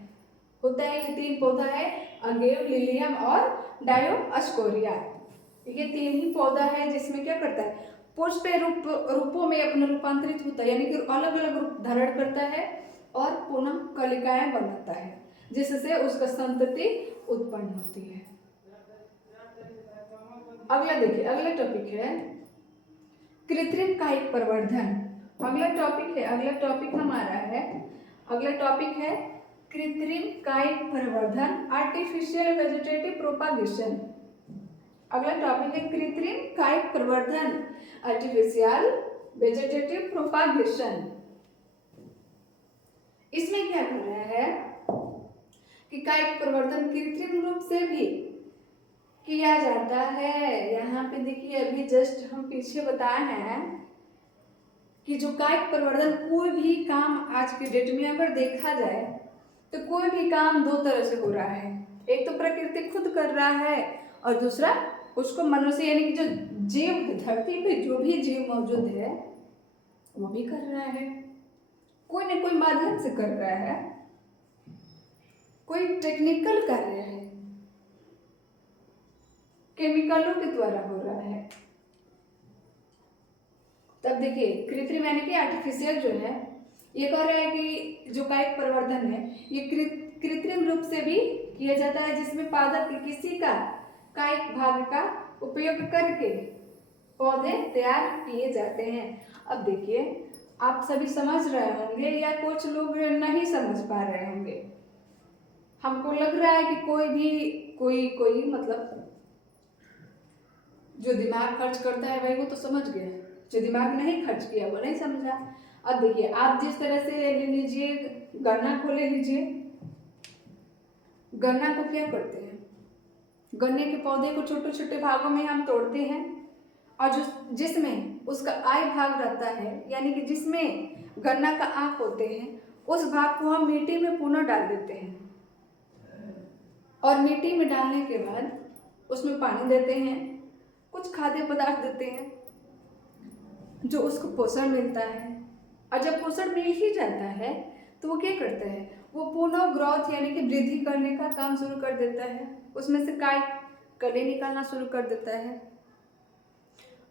होता है ये 3 पौधा है, अगेव, लिलियम और डायोस्कोरिया। ये 3 ही पौधा है जिसमें क्या करता है, पुष्प रूपों में अपना रूपांतरित होता है, यानी कि अलग अलग रूप धारण करता है और पुनः कलिकाएं बनाता है, जिससे उसका संतति उत्पन्न होती है। अगला देखिए, अगला टॉपिक है कृत्रिम कायिक प्रवर्धन। अगला टॉपिक हमारा है, अगला टॉपिक है कृत्रिम कायिक प्रवर्धन, आर्टिफिशियल वेजिटेटिव प्रोपागेशन। अगला टॉपिक है कृत्रिम कायिक प्रवर्धन, आर्टिफिशियल वेजिटेटिव प्रोपागेशन। इसमें क्या कर रहा है कि कायिक प्रवर्धन कृत्रिम रूप से भी किया जाता है। यहाँ पे देखिए, अभी जस्ट हम पीछे बताए हैं कि जो कायिक प्रवर्धन, कोई भी काम आज के डेट में अगर देखा जाए तो कोई भी काम 2 तरह से हो रहा है। एक तो प्रकृति खुद कर रहा है और दूसरा उसको मनुष्य, यानी कि जो जीव, धरती पे जो भी जीव मौजूद है वो भी कर रहा है, कोई न कोई माध्यम से कर रहा है, कोई टेक्निकल कार्य है, केमिकलों के द्वारा हो रहा है। तब देखिए, कृत्रिम यानी कि आर्टिफिशियल जो है, ये कह रहा है कि जो कायिक प्रवर्धन है ये कृत्रिम रूप से भी किया जाता है, जिसमें पादप के किसी का कायिक भाग का उपयोग करके पौधे तैयार किए जाते हैं। अब देखिए, आप सभी समझ रहे होंगे या कुछ लोग नहीं समझ पा रहे होंगे। हमको लग रहा है कि कोई मतलब जो दिमाग खर्च करता है भाई वो तो समझ गया, जो दिमाग नहीं खर्च किया वो नहीं समझा। अब देखिए, आप जिस तरह से ले लीजिए, गन्ना को ले लीजिए। गन्ना को क्या करते हैं, गन्ने के पौधे को छोटे छोटे भागों में हम तोड़ते हैं, और जिसमें उसका आई भाग रहता है, यानी कि जिसमें गन्ना का आँख होते हैं, उस भाग को हम मिट्टी में पुनः डाल देते हैं, और मिट्टी में डालने के बाद उसमें पानी देते हैं, कुछ खाद्य पदार्थ देते हैं, जो उसको पोषण मिलता है। और जब पोषण मिल ही जाता है तो वो क्या करता है, वो पुनः ग्रोथ यानी कि वृद्धि करने का काम शुरू कर देता है, उसमें से कली निकालना शुरू कर देता है।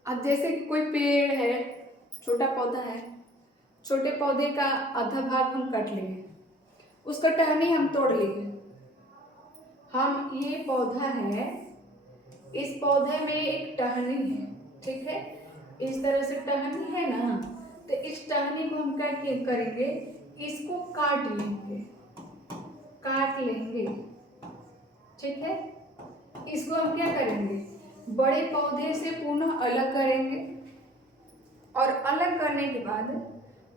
अब जैसे कि कोई पेड़ है, छोटा पौधा है, छोटे पौधे का आधा भाग हम काट लेंगे, उसका टहनी हम तोड़ लेंगे। हम ये पौधा है, इस पौधे में एक टहनी है, ठीक है, इस तरह से टहनी है ना, तो इस टहनी को हम क्या करेंगे, इसको काट लेंगे, ठीक है। इसको हम क्या करेंगे, बड़े पौधे से पुनः अलग करेंगे, और अलग करने के बाद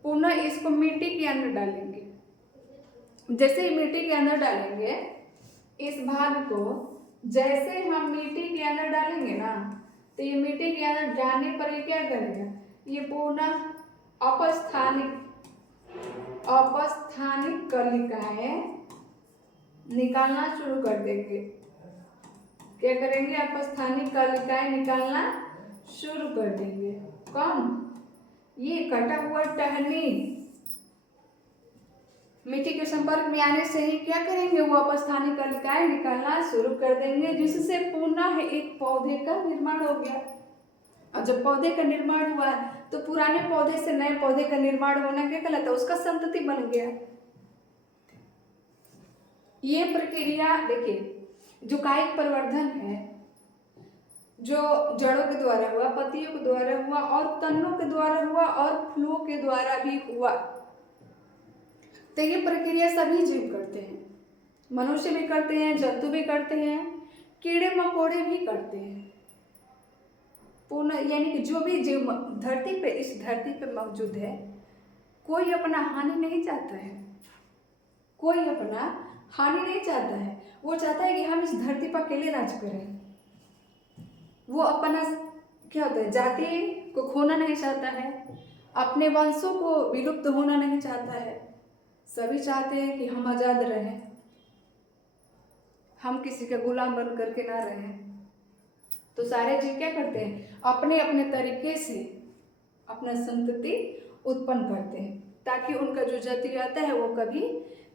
पुनः इसको मिट्टी के अंदर डालेंगे। जैसे ही मिट्टी के अंदर डालेंगे, इस भाग को जैसे हम मिट्टी के अंदर डालेंगे ना, तो ये मिट्टी के अंदर जाने पर ये क्या करेगा, ये पुनः अपस्थानिक कलिकाएं निकालना शुरू कर देंगे। क्या करेंगे, अपस्थानिक कलिकाएं निकालना शुरू कर देंगे। कौन, ये कटा हुआ टहनी मिट्टी के संपर्क में आने से ही क्या करेंगे, वो अपस्थानिक कलिकाएं निकालना शुरू कर देंगे, जिससे पुनः एक पौधे का निर्माण हो गया। और जब पौधे का निर्माण हुआ तो पुराने पौधे से नए पौधे का निर्माण होना क्या कहलाता है, उसका संतति बन गया। ये प्रक्रिया देखिए, जो कायिक प्रवर्धन है, जो जड़ों के द्वारा हुआ, पत्तियों के द्वारा हुआ, और तनों के द्वारा हुआ, और फूलों के द्वारा भी हुआ। तो ये प्रक्रिया सभी जीव करते हैं, मनुष्य भी करते हैं, जंतु भी करते हैं, कीड़े मकोड़े भी करते हैं। पूर्ण यानी कि जो भी जीव धरती पे, इस धरती पे मौजूद है, कोई अपना हानि नहीं चाहता है, कोई अपना हानि नहीं चाहता है। वो चाहता है कि हम इस धरती पर अकेले राज करें। वो अपना क्या होता है, जाति को खोना नहीं चाहता है, अपने वंशों को विलुप्त होना नहीं चाहता है। सभी चाहते हैं कि हम आज़ाद रहें, हम किसी का गुलाम बन करके ना रहें। तो सारे जीव क्या करते हैं, अपने अपने तरीके से अपना संतति उत्पन्न करते हैं, ताकि उनका जो जाति रहता है वो कभी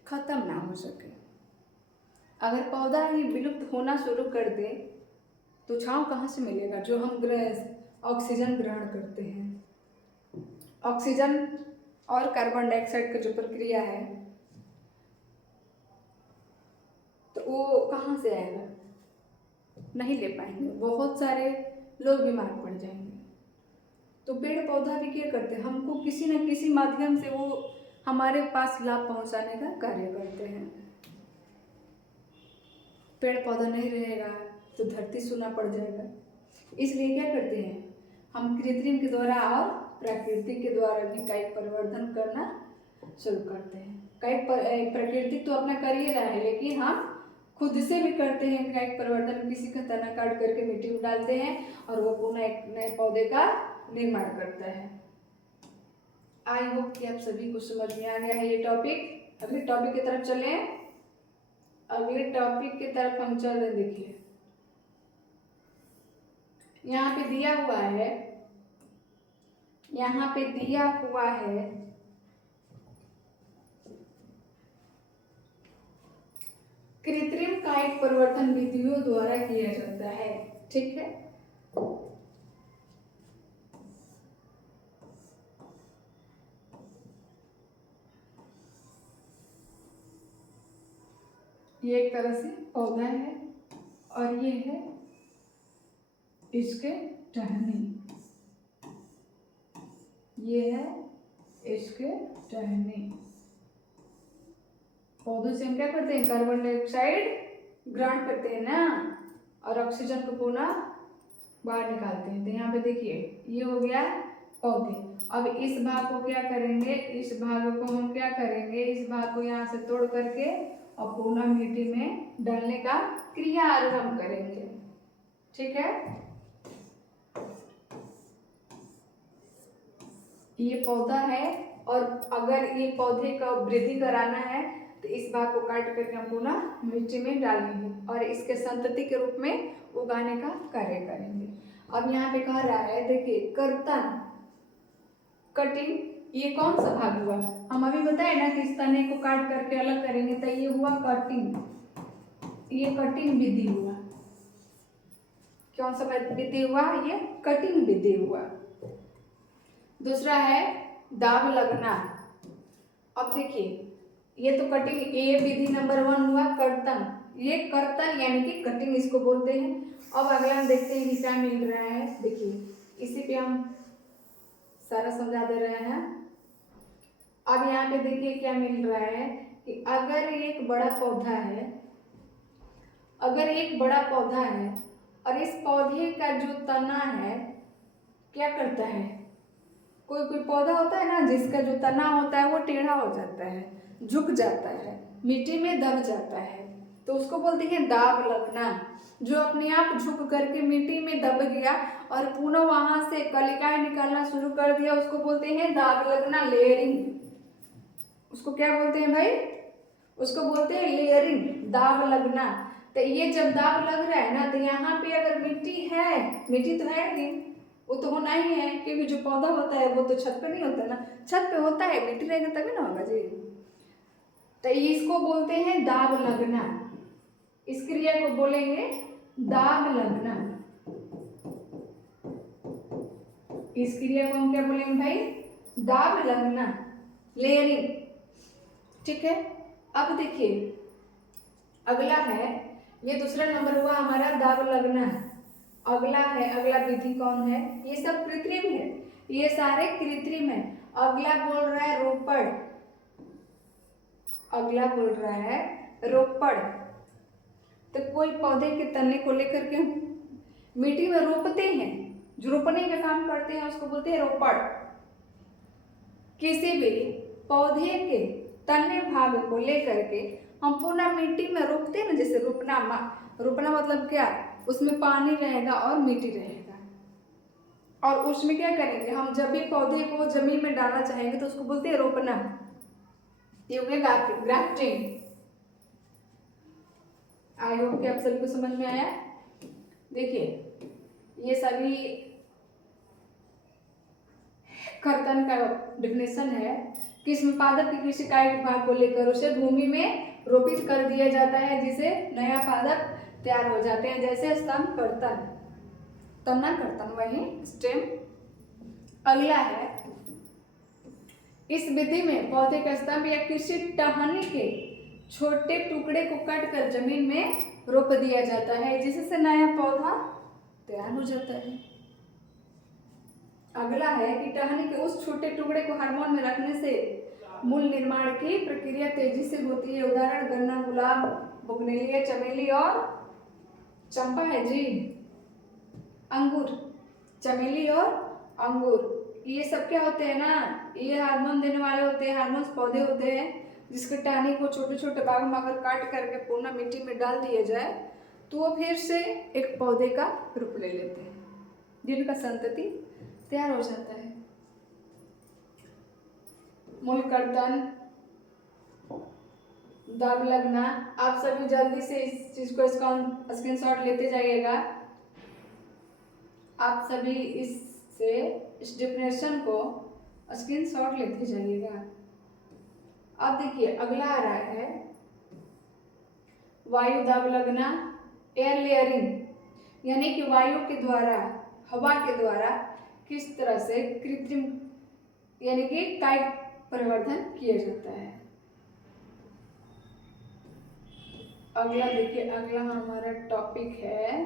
खत्म ना हो सके। अगर पौधा ही विलुप्त होना शुरू कर दे तो छांव कहाँ से मिलेगा, जो हम ऑक्सीजन ग्रहण करते हैं। ऑक्सीजन और कार्बन डाइऑक्साइड की जो प्रक्रिया है, तो वो कहाँ से आएगा, नहीं ले पाएंगे, बहुत सारे लोग बीमार पड़ जाएंगे। तो पेड़ पौधा भी क्या करते हैं, हमको किसी न किसी माध्यम से वो हमारे पास लाभ पहुंचाने का कार्य करते हैं। पेड़ पौधा नहीं रहेगा तो धरती सूना पड़ जाएगा। इसलिए क्या करते हैं, हम कृत्रिम के द्वारा और प्राकृतिक के द्वारा भी कायिक परिवर्धन करना शुरू करते हैं। कायिक प्राकृतिक तो अपना कर ही रहा है, लेकिन हम खुद से भी करते हैं कायिक परिवर्तन। किसी का तना काट करके मिट्टी में डालते हैं और वो पुनः एक नए पौधे का निर्माण करता है। आई होप कि आप सभी को समझ में आ गया है ये टॉपिक। अगले टॉपिक की तरफ चलें। अगले टॉपिक की तरफ हम चल रहे, देखिए यहाँ पे दिया हुआ है, यहाँ पे दिया हुआ है कृत्रिम कायिक परिवर्तन विधियों द्वारा किया जाता है, ठीक है। ये एक तरह से पौधा है और ये है इसके टहनी, ये है इसके टहनी। पौधों से हम क्या करते हैं, कार्बन डाइऑक्साइड ग्रहण करते हैं ना, और ऑक्सीजन को पुनः बाहर निकालते हैं। तो यहाँ पे देखिए ये हो गया पौधे। अब इस भाग को क्या करेंगे, इस भाग को हम क्या करेंगे, इस भाग को यहाँ से तोड़ करके और पुनः मिट्टी में डालने का क्रिया आरंभ करेंगे। ठीक है, ये पौधा है, और अगर ये पौधे का वृद्धि कराना है तो इस भाग को काट करके हम पुनः मिट्टी में डालेंगे और इसके संतति के रूप में उगाने का कार्य करेंगे। अब यहाँ पे कह रहा है, देखिए कर्तन, कटिंग, ये कौन सा भाग हुआ, हम अभी बताए ना कि इस तने को काट करके अलग करेंगे, तो ये हुआ कटिंग, ये कटिंग विधि हुआ। कौन सा विधि हुआ, ये कटिंग विधि हुआ। दूसरा है दाग लगना। अब देखिए ये तो कटिंग, ये विधि नंबर 1 हुआ कर्तन, ये कर्तन यानी कि कटिंग इसको बोलते हैं। अब अगला हम देखते हैं कि क्या मिल रहा है, देखिए इसी पे हम सारा समझा दे रहे हैं। अब यहाँ पे देखिए क्या मिल रहा है कि अगर एक बड़ा पौधा है, अगर एक बड़ा पौधा है और इस पौधे का जो तना है क्या करता है, कोई कोई पौधा होता है ना जिसका जो तना होता है वो टेढ़ा हो जाता है, झुक जाता है, मिट्टी में दब जाता है, तो उसको बोलते हैं दाग लगना। जो अपने आप झुक करके मिट्टी में दब गया और पुनः वहां से कलिकाएं निकालना शुरू कर दिया, उसको बोलते हैं दाग लगना, लेयरिंग। उसको क्या बोलते हैं भाई, उसको बोलते हैं लेयरिंग, दाग लगना। तो ये जब दाग लग रहा है ना, तो यहाँ पे अगर मिट्टी है, मिट्टी तो है ही, वो तो होना ही है, क्योंकि जो पौधा होता है वो तो छत पे नहीं होता ना, छत पे होता है, मिट्टी रहेगा तभी ना होगा जी। तो इसको बोलते हैं दाग लगना, इस क्रिया को बोलेंगे दाग लगना। इस क्रिया को हम क्या बोलेंगे भाई, दाग लगना, लेयरिंग। ठीक है, अब देखिए अगला है, ये दूसरा नंबर हुआ हमारा दाग लगना। अगला है, अगला विधि कौन है, ये सब कृत्रिम है, ये सारे कृत्रिम है। अगला बोल रहा है रोपड़, अगला बोल रहा है रोपड़। तो कोई पौधे के तने को लेकर के मिट्टी में रोपते हैं, जो रोपने का काम करते हैं उसको बोलते हैं रोपड़। किसी भी पौधे के तने भाग को लेकर के हम पुनः मिट्टी में रोपते हैं ना, जैसे रोपना, रोपना मतलब क्या, उसमें पानी रहेगा और मिट्टी रहेगा, और उसमें क्या करेंगे हम, जब भी पौधे को जमीन में डालना चाहेंगे तो उसको बोलते हैं रोपना, ये हो गया ग्राफ्टिंग। आई होप कि आप सभी को समझ में आया। देखिए ये सभी कर्तन का डेफिनेशन है कि इसमें पादप की कृषि का एक भाग को लेकर उसे भूमि में रोपित कर दिया जाता है, जिसे नया पादप तैयार हो जाते हैं, जैसे स्तंभ कर्तन, तना कर्तन, वही स्टेम। अगला है, इस विधि में पौधे का स्तंभ या किसी टहनी के छोटे टुकड़े को काट कर जमीन में रोप दिया जाता है, जिससे नया पौधा तैयार हो जाता है। अगला है कि टहनी के उस छोटे टुकड़े को हार्मोन में रखने से मूल निर्माण की प्रक्रिया तेजी से होती है। उदाहरण गन्ना, गुलाब, बोगनवेलिया, चमेली और चंपा है जी, अंगूर, चमेली और अंगूर, ये सब क्या होते हैं ना, ये हार्मोन देने वाले होते हैं, हार्मोन्स पौधे होते हैं, जिसके टहनी को छोटे छोटे भागों में अगर काट करके पुनः मिट्टी में डाल दिया जाए तो वो फिर से एक पौधे का रूप ले लेते हैं, जिनका संतति तैयार हो जाता है। मूल कर्तन, दाग लगना, आप सभी जल्दी से इस चीज को स्क्रीनशॉट लेते जाइएगा। आप सभी इससे इस डेफिनेशन को स्क्रीनशॉट लेते जाइएगा। अब देखिए अगला आ रहा है वायु दाग लगना, एयर लेयरिंग, यानी कि वायु के द्वारा, हवा के द्वारा किस तरह से कृत्रिम यानी कि कायिक परिवर्धन किया जाता है। अगला देखिए, अगला हमारा टॉपिक है,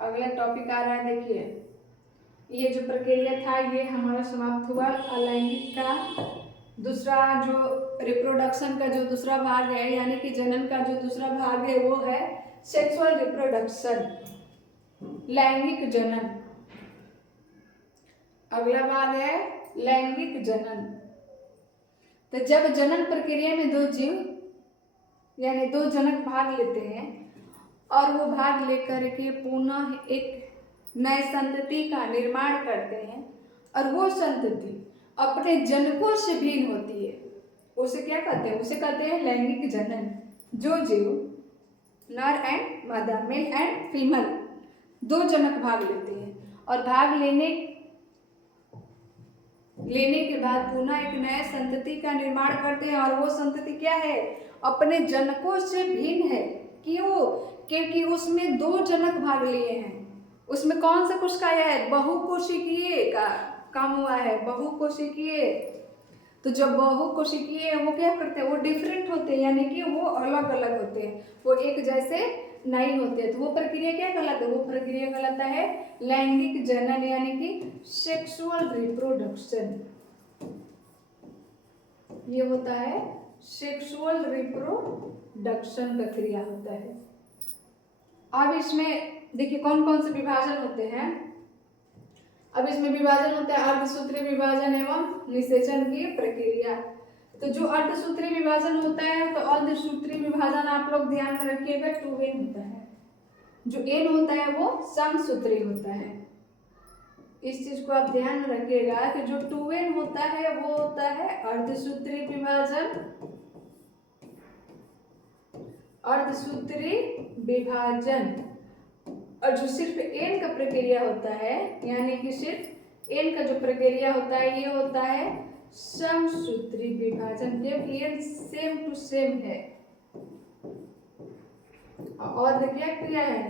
अगला टॉपिक आ रहा है, देखिए ये जो प्रक्रिया था ये हमारा समाप्त हुआ अलैंगिक का। दूसरा जो रिप्रोडक्शन का जो दूसरा भाग है, यानी कि जनन का जो दूसरा भाग है वो है सेक्सुअल रिप्रोडक्शन, लैंगिक जनन। अगला भाग है लैंगिक जनन। तो जब जनन प्रक्रिया में दो जीव यानी दो जनक भाग लेते हैं और वो भाग लेकर के पुनः एक नए संतति का निर्माण करते हैं और वो संतति अपने जनकों से भिन्न होती है, उसे क्या कहते हैं? उसे कहते हैं लैंगिक जनन। जो जीव नर एंड मादा, मेल एंड फीमेल, दो जनक भाग लेते हैं और भाग लेने के बाद पुनः एक नए संतति का निर्माण करते हैं और वो संतति क्या है? अपने जनकों से भिन्न है। क्यों? क्योंकि उसमें दो जनक भाग लिए हैं। उसमें कौन सा कोशिका है? बहुकोशिकीय का काम हुआ है, बहुकोशिकीय। तो जब बहुकोशिकीय वो क्या करते हैं? वो डिफरेंट होते हैं, यानी कि वो अलग अलग होते हैं, वो एक जैसे नहीं होते। तो वो प्रक्रिया क्या कहलाता है? वो प्रक्रिया कहलाता है लैंगिक जनन, यानी कि सेक्सुअल रिप्रोडक्शन। ये होता है सेक्सुअल रिप्रोडक्शन प्रक्रिया होता है। अब इसमें देखिए कौन कौन से विभाजन होते हैं। अब इसमें विभाजन होता है अर्धसूत्रीय विभाजन एवं निषेचन की प्रक्रिया। तो जो अर्धसूत्रीय विभाजन होता है, तो अर्धसूत्रीय विभाजन आप लोग ध्यान में रखिएगा, 2n होता है। जो n होता है वो समसूत्रीय होता है। इस चीज को आप ध्यान में रखिएगा कि जो 2n होता है वो होता है अर्धसूत्रीय विभाजन, अर्धसूत्रीय विभाजन। और जो सिर्फ n का प्रक्रिया होता है, यानी कि सिर्फ n का जो प्रक्रिया होता है ये होता है समसूत्रीय विभाजन, क्योंकि n सेम टू सेम है। और क्या क्रिया है?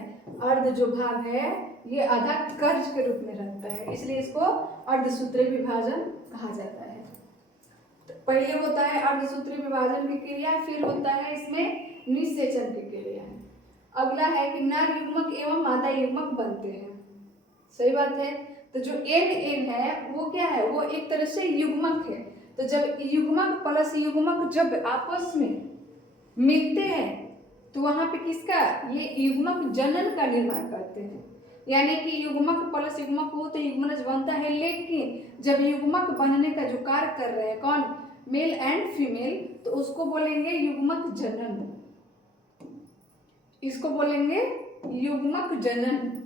अर्ध जो भाग है ये आधा कर्ज के रूप में रहता है, इसलिए इसको अर्धसूत्रीय विभाजन कहा जाता है। तो पहले होता है अर्धसूत्रीय विभाजन की क्रिया, फिर होता है इसमें निषेचन की क्रिया। अगला है कि नर युग्मक एवं मादा युग्मक बनते हैं। सही बात है। तो जो n है वो क्या है? वो एक तरह से युग्मक है। तो जब युग्मक प्लस युग्मक जब आपस में मिलते हैं तो वहां पे किसका? ये युग्मक जनन का निर्माण करते हैं, यानी कि युग्मक प्लस युग्मक हो तो युग्मनज बनता है। लेकिन जब युग्मक बनने का जो कार्य कर रहे हैं कौन? मेल एंड फीमेल, तो उसको बोलेंगे युग्मक जनन, इसको बोलेंगे युग्मक जनन।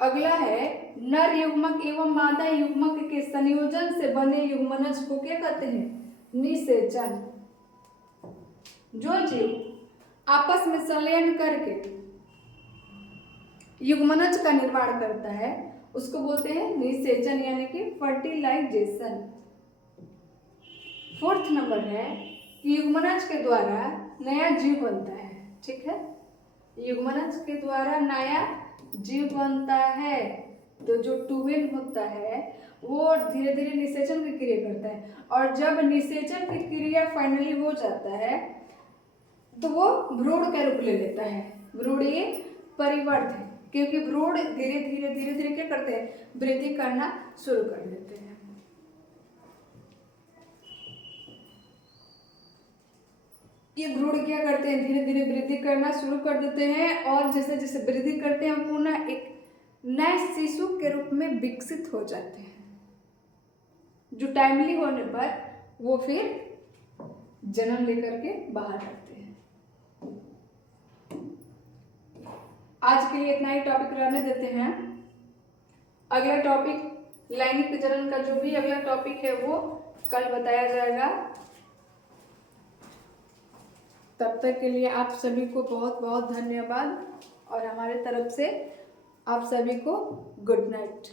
अगला है नर युग्मक एवं मादा युग्मक के संयोजन से बने युग्मनज को क्या कहते हैं? निषेचन। जो जीव आपस में संलयन करके युग्मनज का निर्माण करता है उसको बोलते हैं निषेचन, यानी कि फर्टिलाइजेशन। 4th नंबर है कि युग्मनज के द्वारा नया जीव बनता है। ठीक है, युग्मनज के द्वारा नया जीव बनता है। तो जो 2n होता है वो धीरे धीरे निषेचन की क्रिया करता है, और जब निषेचन की क्रिया फाइनली हो जाता है तो वो भ्रूण का रूप ले लेता है। भ्रूणीय परिवर्त है, क्योंकि भ्रूण धीरे धीरे धीरे धीरे क्या करते हैं? वृद्धि करना शुरू कर देते हैं। ये भ्रूण क्या करते हैं? धीरे धीरे वृद्धि करना शुरू कर देते हैं, और जैसे जैसे वृद्धि करते हैं पुनः एक नए शिशु के रूप में विकसित हो जाते हैं, जो टाइमली होने पर वो फिर जन्म लेकर के बाहर आते हैं। आज के लिए इतना ही टॉपिक रहने देते हैं। अगला टॉपिक लैंगिक जनन का जो भी अगला टॉपिक है वो कल बताया जाएगा। तब तक के लिए आप सभी को बहुत बहुत धन्यवाद, और हमारे तरफ से आप सभी को गुड नाइट।